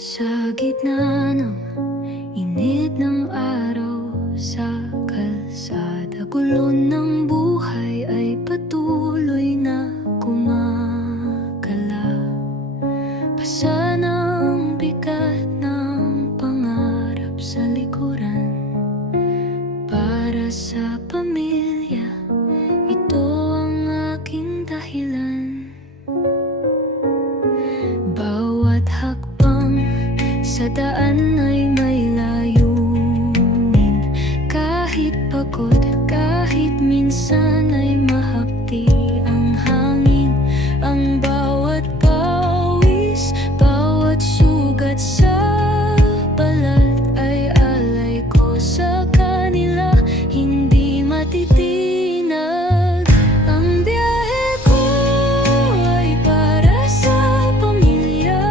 Sa gitna ng init ng araw, sa kalsada, gulo ng buhay ay patuloy na kumakala. Pasa ng bigat ng pangarap sa likuran. Para sa pamilya, ito ang aking dahilan. Bawat hakbang sa daan ay may layunin. Kahit pagod, kahit minsan ay mahapdi ang hangin. Ang bawat pawis, bawat sugat sa balat ay alay ko sa kanila. Hindi matitinag ang biyahe ko ay para sa pamilya.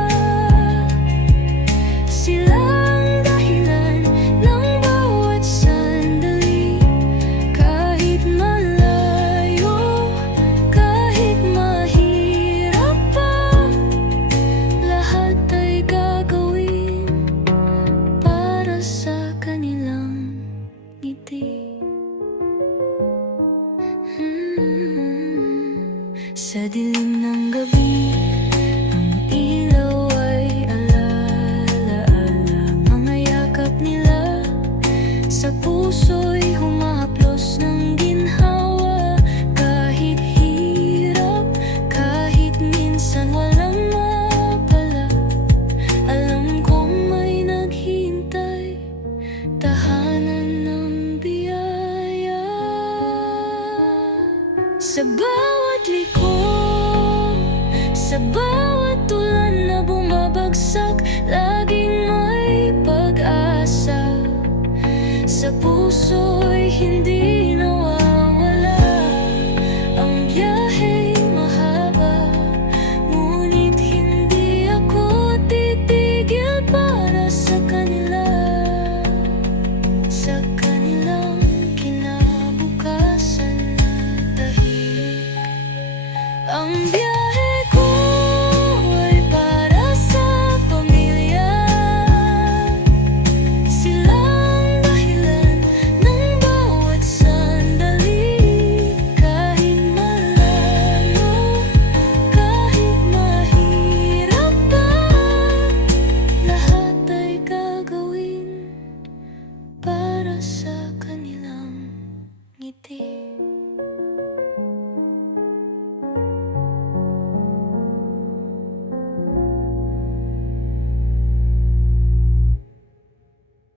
Sila ang dahilan ng bawat sandali. Kahit malayo, kahit mahirap pa, lahat ay gagawin para sa kanilang ngiti. Sa dilim ng gabi, ang ilaw ay alaala. Mga yakap nila sa puso'y humahaplos ng ginhawa. Kahit hirap, kahit minsan walang mapala, alam kong may naghihintay, tahanan ng biyaya. Sa bawat liko, sa bawat ulan na bumabagsak, laging may pag-asa. Sa puso'y hindi nawawala. Ang biyahey mahaba, ngunit hindi ako titigil para sa kanila. Sa kanilang kinabukasan na tahimik. Ang